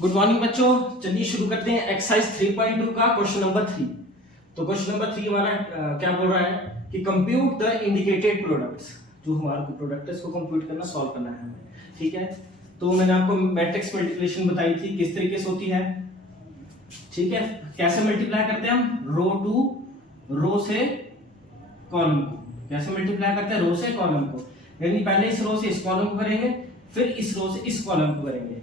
Good morning बच्चों, चलिए शुरू करते हैं एक्सरसाइज 3.2 का क्वेश्चन नंबर 3। तो क्वेश्चन नंबर 3 हमारा क्या बोल रहा है कि कंप्यूट द इंडिकेटेड प्रोडक्ट्स। जो हमारा प्रोडक्ट है इसको कंप्यूट करना, सॉल्व करना है हमें। ठीक है, तो मैंने आपको मैट्रिक्स मल्टीप्लिकेशन बताई थी किस तरीके से होती है। ठीक है, कैसे मल्टीप्लाई करते हैं हम रो टू रो से कॉलम को। कैसे मल्टीप्लाई करते हैं रो से कॉलम को, यानी पहले इस रो से इस कॉलम को करेंगे, फिर इस रो से इस कॉलम को करेंगे।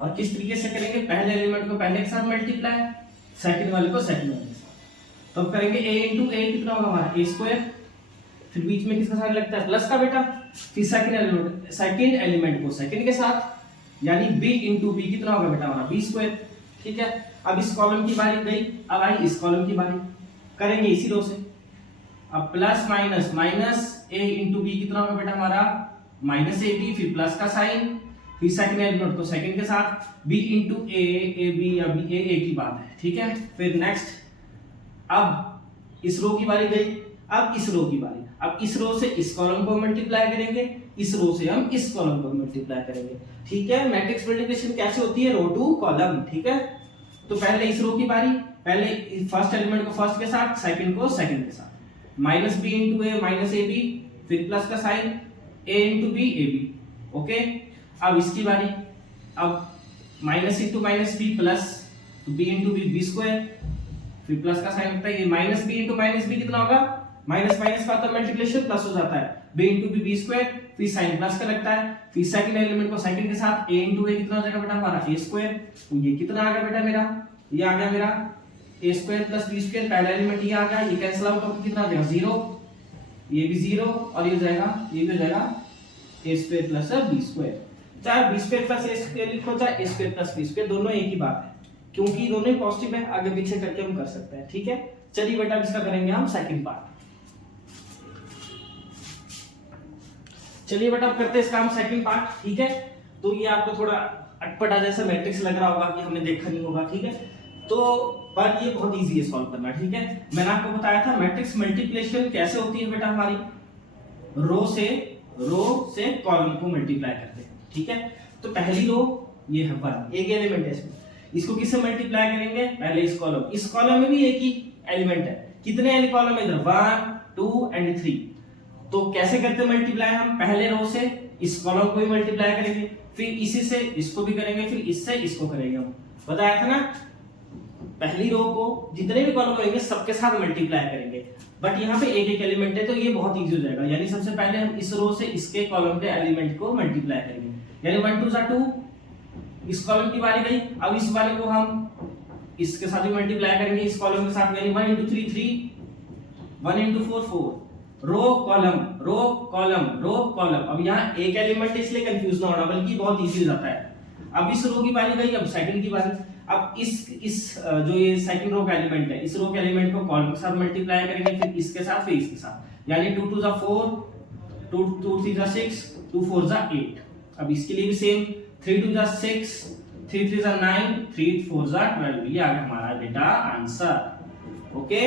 और किस तरीके से करेंगे, पहले एलिमेंट को पहले के साथ मल्टीप्लाई, सेकंड वाले को सेकंड वाले के साथ। तो अब करेंगे a इंटू ए कितना होगा हमारा a स्क्वायर, फिर बीच में किसका साइन लगता है प्लस का बेटा, फिर सेकंड एलिमेंट को सेकंड के साथ, यानी b इंटू बी कितना होगा बेटा हमारा b स्क्वायर। ठीक है, अब इस कॉलम की बारी गई, अब आई इस कॉलम की बारी, करेंगे इसी रो से। अब plus minus minus a into B कितना होगा बेटा हमारा माइनस ए बी, फिर प्लस का साइन, फिर सेकंड एलिमेंट को सेकंड के साथ, b इंटू ए बी, अब ए की बात है। ठीक है, फिर नेक्स्ट अब इस रो की बारी गई, अब इस रो की बारी। अब इस रो से इस कॉलम को मल्टीप्लाई करेंगे, इस रो से हम इस कॉलम को मल्टीप्लाई करेंगे। ठीक है, मैट्रिक्स मल्टीप्लिकेशन कैसे होती है, रो टू कॉलम। ठीक है, तो पहले इस रो की बारी, पहले फर्स्ट एलिमेंट को फर्स्ट के साथ, सेकंड को सेकंड के साथ, minus B into A minus A B, फिर प्लस का sign a into B A B. Okay, अब इसकी बारी, अब minus into minus B plus B into B B square, फिर प्लस का साइन होता है, ये minus B into minus B कितना होगा, माइनस माइनस का तो मल्टीप्लिकेशन प्लस हो जाता है, B into B B square, फिर साइन प्लस का लगता है, फिर सेकंड एलिमेंट को सेकंड के साथ, a इंटू ए कितना हो जाएगा बेटा हमारा a स्क्वायर। तो ये कितना आ गया बेटा मेरा, ये आ गया मेरा a square plus b square, पहला एलिमेंट ये आ गया, ये कैंसिल आउट होकर कितना आ जाएगा 0, ये भी 0 और ये हो जाएगा, ये भी हो जाएगा a square plus b square. चाहे b square plus a square लिखो, चाहे a square plus b square, दोनों एक ही बात है, क्योंकि दोनों ही पॉजिटिव है, आगे पीछे करके हम कर सकते हैं। ठीक है, चलिए बेटा इसका करेंगे हम सेकंड पार्ट। चलिए बेटा करते हैं इसका हम सेकंड पार्ट। ठीक है, तो ये आपको थोड़ा अटपटा जैसा मैट्रिक्स लग रहा होगा कि हमने देखा नहीं होगा। ठीक है, तो पर ये बहुत इजी है सॉल्व करना। ठीक है, मैंने आपको बताया था मैट्रिक्स मल्टीप्लिकेशन कैसे होती है बेटा, हमारी रो से कॉलम को मल्टीप्लाई करते हैं। ठीक है, तो पहली रो ये है 1, एक एलिमेंट है इसमें, इसको किससे मल्टीप्लाई करेंगे, पहले इस कॉलम में भी एक ही एलिमेंट है, कितने कॉलम है इधर 1 2 एंड 3। तो कैसे करते हैं मल्टीप्लाई, हम पहले रो से इस कॉलम को भी मल्टीप्लाई करेंगे, फिर इसी से इसको भी करेंगे, फिर इससे इसको करेंगे। हम बताया था ना, पहली रो को जितने भी कॉलम होंगे सबके साथ मल्टीप्लाई करेंगे, बट यहाँ पे एक एक एलिमेंट है तो ये बहुत इजी हो जाएगा। यानी सबसे पहले हम इस रो से इसके कॉलम के एलिमेंट को मल्टीप्लाई करेंगे, यानी 1 2 2, इस कॉलम की बारी गई, अब इस वाले को हम इसके साथ भी मल्टीप्लाई करेंगे, इस कॉलम के साथ, यानी 1 into 3 3, 1 into 4 4, row column row column row column. अब यहाँ एक एलिमेंट है इसलिए कंफ्यूज ना होना, बल्कि बहुत इजी हो जाता है। अब इस रो की बारी गई, अब सेकंड की बारी, अब इस जो ये सेकंड रो का एलिमेंट है, इस रो के एलिमेंट को कॉलम के साथ मल्टीप्लाई करेंगे, फिर इसके साथ फिर इसके साथ, यानी 2 2 4 2 2 3 6 2 4 8। अब इसके लिए भी सेम, 3 2 6 3 3 9 3 4 12। ये आ गया हमारा बेटा आंसर। ओके,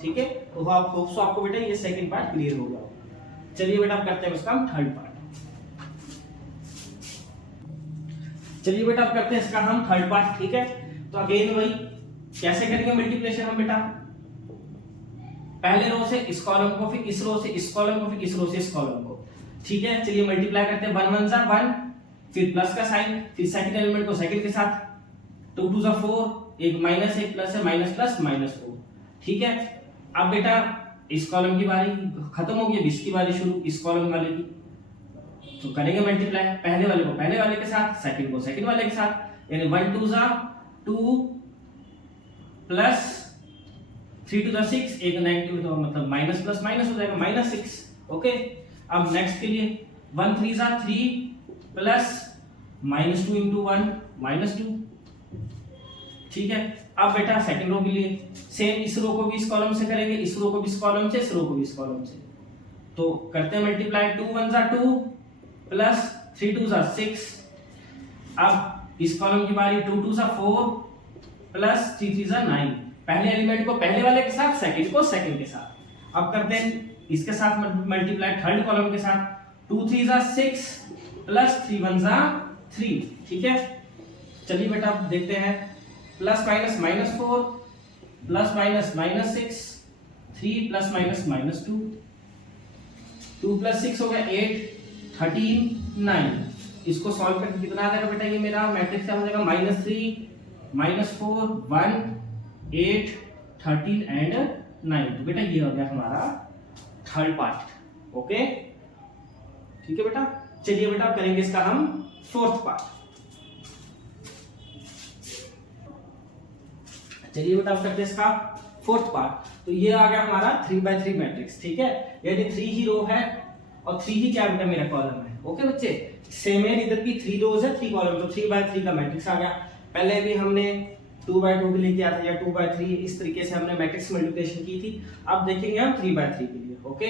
ठीक है, तो आप होप सो आपको बेटा ये सेकंड पार्ट क्लियर हो गया। चलिए बेटा अब करते हैं इसका हम थर्ड पार्ट। चलिए बेटा अब करते हैं इसका हम थर्ड पार्ट। ठीक है, तो अगेन वही कैसे करेंगे मल्टीप्लिकेशन हम बेटा, पहले रो से इस कॉलम को, फिर इस रो से इस कॉलम को, फिर इस रो से इस कॉलम को। ठीक है, चलिए मल्टीप्लाई करते हैं, 1 1 जा 1, फिर प्लस का साइन, फिर सेकंड एलिमेंट को सेकंड के साथ, 2 2 जा 4, एक माइनस एक प्लस है, माइनस प्लस माइनस 4। ठीक है, अब बेटा इस कॉलम की बारी खत्म हो गई, इसकी बारी शुरू इस कॉलम वाले की, तो करेंगे मल्टीप्लाई, पहले वाले को पहले वाले के साथ, सेकंड को सेकंड वाले के साथ, यानी 1 2 जा 2 प्लस 3 2 जा 6, एक नेगेटिव तो मतलब माइनस प्लस माइनस हो जाएगा -6। ओके, अब नेक्स्ट के लिए 1 3 जा 3 प्लस -2 इंटू 1 -2। ठीक है, अब बेटा सेकंड रो के लिए सेम, इस रो को भी इस कॉलम से करेंगे, इस रो को भी इस कॉलम से, इस रो को भी इस कॉलम से, तो करते हैं मल्टीप्लाई, 2 1 जा 2 प्लस 3 2 जा 6। अब इस कॉलम की बारी, 2 2 जा 4 प्लस 3 3 जा 9, पहले एलिमेंट को पहले वाले के साथ, सेकंड को सेकंड के साथ। अब करते हैं इसके साथ मल्टीप्लाई थर्ड कॉलम के साथ, 2 3 जा 6 प्लस 3 1 जा 3। ठीक है, चलिए बेटा अब देखते हैं, plus minus -4 plus minus -6, 3 plus minus -2, 2 plus 6 हो गया 8, 13, 9। इसको सॉल्व करके कितना आ जाएगा बेटा, ये मेरा मैट्रिक्स क्या हो जाएगा, -3 -4 1 8 13 एंड 9। तो बेटा ये हो गया हमारा थर्ड पार्ट। ओके ठीक है बेटा। चलिए बेटा करेंगे इसका हम फोर्थ पार्ट। चलिए बेटा करते हैं इसका फोर्थ पार्ट। तो ये आ गया हमारा 3x3 मैट्रिक्स, ठीक है, यानी 3 ही रो है और 3 ही क्या बेटा मेरा कॉलम है। ओके बच्चे, सेम है, इधर भी 3 रोज है 3 कॉलम, तो 3x3 का मैट्रिक्स आ गया। पहले भी हमने 2x2 के लिए किया था या 2x3, इस तरीके से हमने मैट्रिक्स मल्टीप्लिकेशन की थी। अब देखेंगे हम 3x3 के लिए। ओके,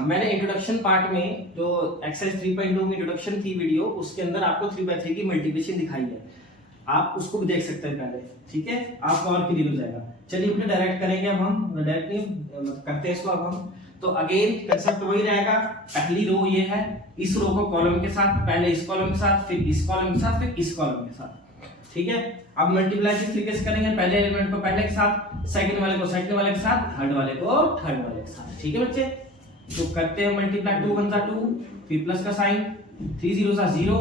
मैंने इंट्रोडक्शन पार्ट में जो एक्सरसाइज 3.2 में इंट्रोडक्शन थी वीडियो, उसके अंदर आपको 3x3 की मल्टीप्लिकेशन दिखाई है, आप उसको भी देख सकते हैं पहले, ठीक है, आपको और क्लियर हो जाएगा। चलिए अपने डायरेक्ट करेंगे अब हम, डायरेक्ट नहीं करते हैं इसको अब हम। तो अगेन कंसेप्ट वही रहेगा, पहली रो ये है, इस रो को कॉलम के साथ, पहले इस कॉलम के साथ, फिर इस कॉलम के साथ, फिर इस कॉलम के साथ, ठीक है। अब मल्टीप्लाई किस तरीके से करेंगे, पहले एलिमेंट को पहले के साथ, सेकंड वाले को सेकंड वाले के साथ, थर्ड वाले को थर्ड वाले के साथ, ठीक है बच्चे। तो करते हैं मल्टीप्लाई, 2 1 2, फिर प्लस का साइन, 3 0 0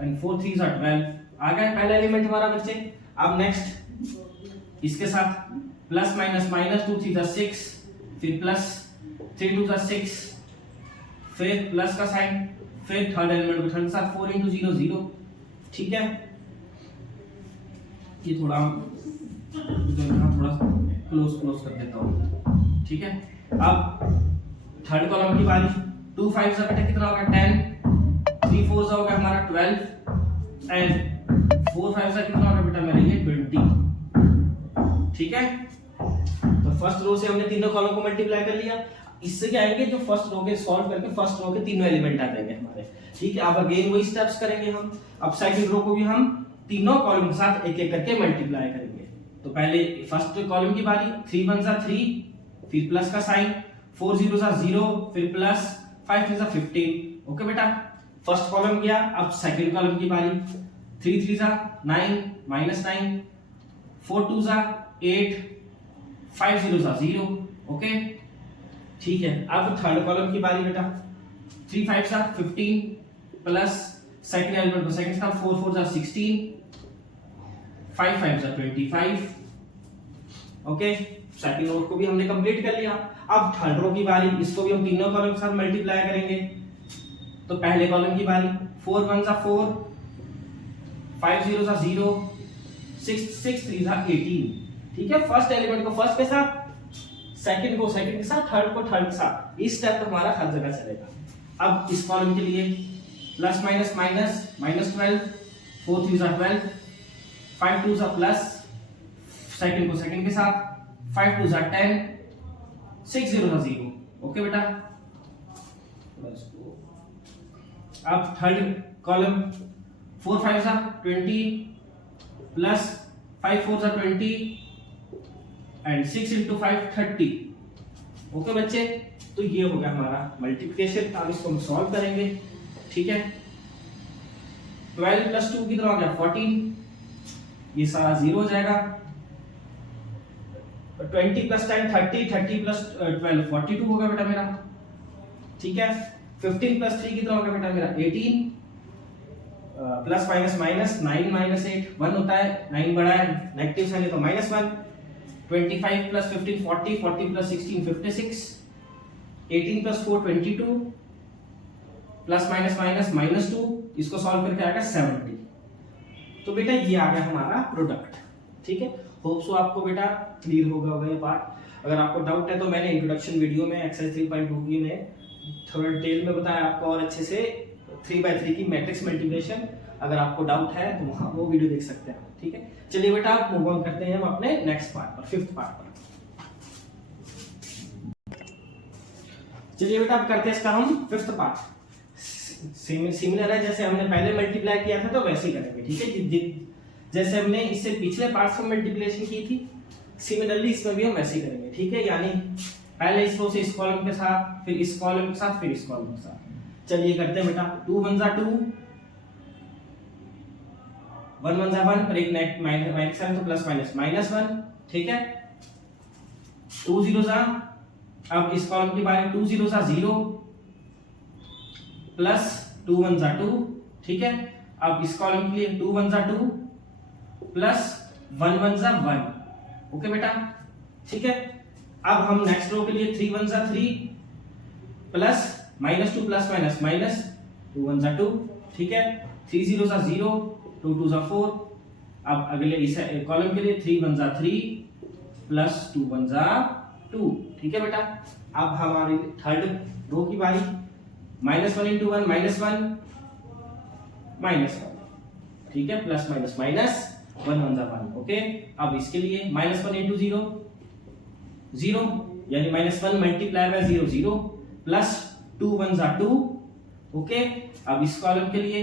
एंड 4 3 12 आ गया पहला एलिमेंट हमारा बच्चे। अब नेक्स्ट इसके साथ प्लस माइनस माइनस, 2 3 6, फिर प्लस 3 2 6, फिर प्लस का साइन, फिर थर्ड एलिमेंट को थर्ड साथ 4 0 0, ठीक है। ये थोड़ा क्लोज कर देता हूँ, ठीक है। अब थर्ड कॉलम की बारी, 2 5 का बेटा कितना होगा 10, 3 4 का होगा हमारा 12 एंड 4 5 का कितना होगा बेटा मेरा ये 20, ठीक है। तो फर्स्ट रो से हमने तीनों कॉलम को मल्टीप्लाई कर लिया। इससे क्या आएंगे, जो फर्स्ट रो के सॉल्व करके फर्स्ट रो के तीनों एलिमेंट आ जाएंगे हमारे, ठीक है। अब अगेन वही स्टेप्स करेंगे हम। अब सेकंड रो को भी हम तीनों कॉलम के साथ एक एक करके मल्टीप्लाई करेंगे। तो पहले फर्स्ट कॉलम की बारी, 3 1 3, फिर प्लस का साइन, 4 0 0, फिर प्लस 5 3 15। ओके बेटा, फर्स्ट कॉलम गया। अब सेकंड कॉलम की बारी, 3 3 9 -9, 4 2 8, 5 0 0। ओके ठीक है। अब थर्ड कॉलम की बारी बेटा, 3 5 15 प्लस सेकंड एलिमेंट को सेकंड का 4 4 16, 5 5 25। ओके, सेकंड रो को भी हमने कंप्लीट कर लिया। अब थर्ड रो की बारी, इसको भी हम तीनों कॉलम के साथ मल्टीप्लाई करेंगे। तो पहले कॉलम की बारी, 4 1 4, 5 0 0, 6 6 3 18, ठीक है। फर्स्ट एलिमेंट को फर्स्ट के साथ, सेकंड को सेकंड के साथ, थर्ड को थर्ड के साथ, इस स्टेप हमारा हर जगह चलेगा। अब इस कॉलम के लिए plus minus minus -12, 4 3 12, 5 2 plus, second को सेकंड के साथ, 5 2 10, 6 0 0। ओके बेटा, अब third column, 4 5 20 plus 5 4 20 and 6 into 5 30। Okay बच्चे, तो ये हो गया हमारा मल्टीप्लिकेशन। अब इसको हम सॉल्व करेंगे, ठीक है। 12 प्लस 2 कितना हो गया 14, ये सारा 0 हो जाएगा। 20 प्लस 10 30, 30 प्लस 12 42 होगा बेटा मेरा, ठीक है। 15 प्लस 3 कितना होगा बेटा मेरा 18, प्लस माइनस माइनस 9 माइनस 8 1 होता है, 9 बड़ा है, नेगेटिव साइन है तो -1। 25 plus 15 40, 40 plus 16 56, 18 plus 4 22, plus minus minus -2, इसको सॉल्व करके आएगा 70। तो बेटा ये आ गया हमारा प्रोडक्ट, ठीक है। होप सो आपको बेटा क्लियर होगा ये पार्ट। अगर आपको डाउट है तो मैंने इंट्रोडक्शन वीडियो में एक्सरसाइज 3.2 की में थोड़ा डिटेल में बताया आपको और अच्छे से 3x3 की मैट्रिक्स मल्टीप्लिकेशन। अगर आपको डाउट है तो वहां वो वीडियो देख सकते हैं, ठीक है। चलिए बेटा मूव ऑन करते हैं हम अपने नेक्स्ट पार्ट पर, फिफ्थ पार्ट पर। चलिए बेटा अब करते हैं इसका हम फिफ्थ पार्ट। सिमिलर है, जैसे हमने पहले मल्टीप्लाई किया था तो वैसे ही करेंगे, ठीक है। जैसे हमने इससे पिछले पार्ट में मल्टीप्लिकेशन की थी, सिमिलरली इसमें भी हम वैसे ही करेंगे, ठीक है। यानी पहले इस रो से इस कॉलम के साथ, फिर इस कॉलम के साथ, फिर इस कॉलम के साथ। चलिए करते हैं बेटा, 2 1 2, 1 1 जा 1 पर एक माइनस है तो प्लस माइनस माइनस 1, ठीक है। 2 0 जा, अब इस कॉलम की बारी 2 0 जा 0 प्लस 2 1 जा 2, ठीक है। अब इस कॉलम के लिए 2 1 जा 2 प्लस 1 1 जा 1, ओके बेटा, ठीक है। अब हम नेक्स्ट रो के लिए 3 1 जा 3 plus minus 2 plus minus minus 2 1 जा 2, ठीक है। 3 0 जा 0 2 2 जा 4। अब अगले इस कॉलम के लिए 3 1 जा 3 प्लस 2 1 जा 2, ठीक है बेटा। अब हमारी थर्ड रो की बारी, माइनस 1 इंटू 1 माइनस 1 माइनस 1, ठीक है, प्लस माइनस माइनस 1 1 जा 1, ओके। अब इसके लिए माइनस 1 इंटू 0 0, यानी माइनस 1 मल्टीप्लाई बाय 0 0 प्लस 2 1 जा 2, ओके। अब इस कॉलम के लिए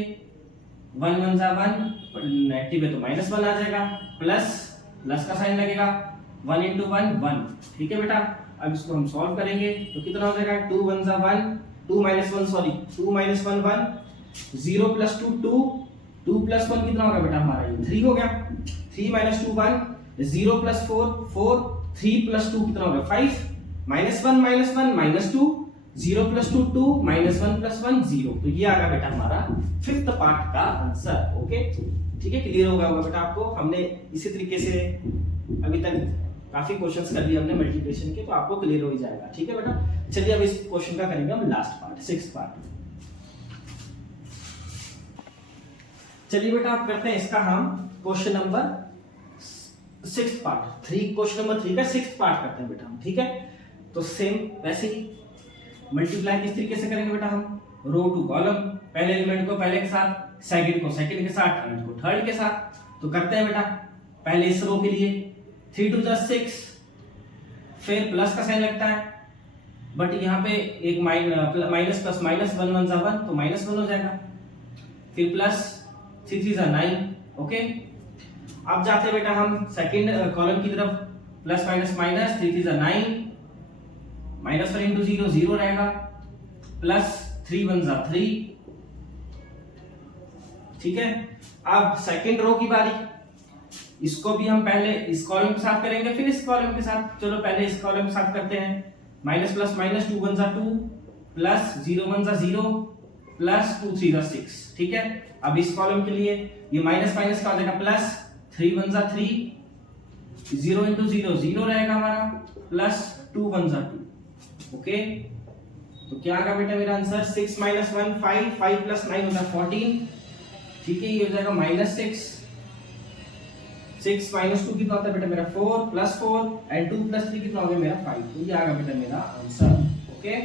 1 1 जा 1, नेगेटिव है तो माइनस 1 आ जाएगा, प्लस प्लस का साइन लगेगा, 1 इंटू 1 1, ठीक है बेटा। अब इसको हम सॉल्व करेंगे तो कितना हो जाएगा, 2 1 जा 1 2 minus 1 sorry 2 minus 1 1, 0 plus 2 2, 2 plus 1 कितना होगा बेटा हमारा, ये 3 हो गया। 3 माइनस 2 1, 0 प्लस 4 4, 3 प्लस 2 कितना होगा 5, minus 1 minus 2, 0 plus 2 2, minus 1 plus 1 0। तो ये आ गया बेटा हमारा फिफ्थ पार्ट का आंसर, ओके, ठीक है। क्लियर हो गया होगा बेटा आपको। हमने इसी तरीके से अभी तक काफी क्वेश्चंस कर लिए हमने मल्टीप्लिकेशन के, तो आपको क्लियर हो ही जाएगा, ठीक है बेटा। चलिए अब इस क्वेश्चन का करेंगे हम लास्ट पार्ट, सिक्स्थ पार्ट। चलिए बेटा आप करते हैं इसका हम question number 6 part 3, question number 3 का 6 पार्ट करते हैं बेटा हम, ठीक है। तो सेम वैसे ही मल्टीप्लाई किस तरीके से करेंगे बेटा हम, रो टू कॉलम, पहले एलिमेंट को पहले के साथ, सेकंड को सेकंड के साथ, थर्ड को थर्ड के साथ। तो करते हैं बेटा, पहले इस रो के लिए 3 2 6, फिर प्लस का साइन लगता है, बट यहाँ पे एक माइनस प्लस माइनस 1 1 जा 1 तो माइनस 1 हो जाएगा, फिर प्लस 3 3 जा 9, ओके। अब जाते हैं बेटा हम सेकंड कॉलम की तरफ, प्लस माइनस माइनस 3 3 जा 9, माइनस 1 इंटू 0 0 रहेगा, प्लस 3 1 जा 3, ठीक है। अब सेकंड रो की बारी, इसको भी हम पहले इस कॉलम के साथ करेंगे फिर इस कॉलम के साथ। चलो पहले इस कॉलम के साथ करते हैं, माइनस प्लस माइनस 2 1 जा 2 प्लस 0 1 जा 0 प्लस 2 3 जा 6, ठीक है। अब इस कॉलम के लिए ये माइनस माइनस का हो जाएगा प्लस, 3 1 जा 3, 0 इंटू 0 0 रहेगा हमारा, प्लस 2 1 जा 2, ओके। तो क्या आएगा बेटा मेरा आंसर, 6 माइनस 1 5, 5 प्लस 9 होगा 14, ठीक है। ये हो जाएगा माइनस 6, 6 माइनस 2 कितना होता है बेटा मेरा 4 प्लस 4 एंड 2 प्लस 3 कितना हो गया मेरा 5। तो ये आ गया बेटा मेरा आंसर, ओके।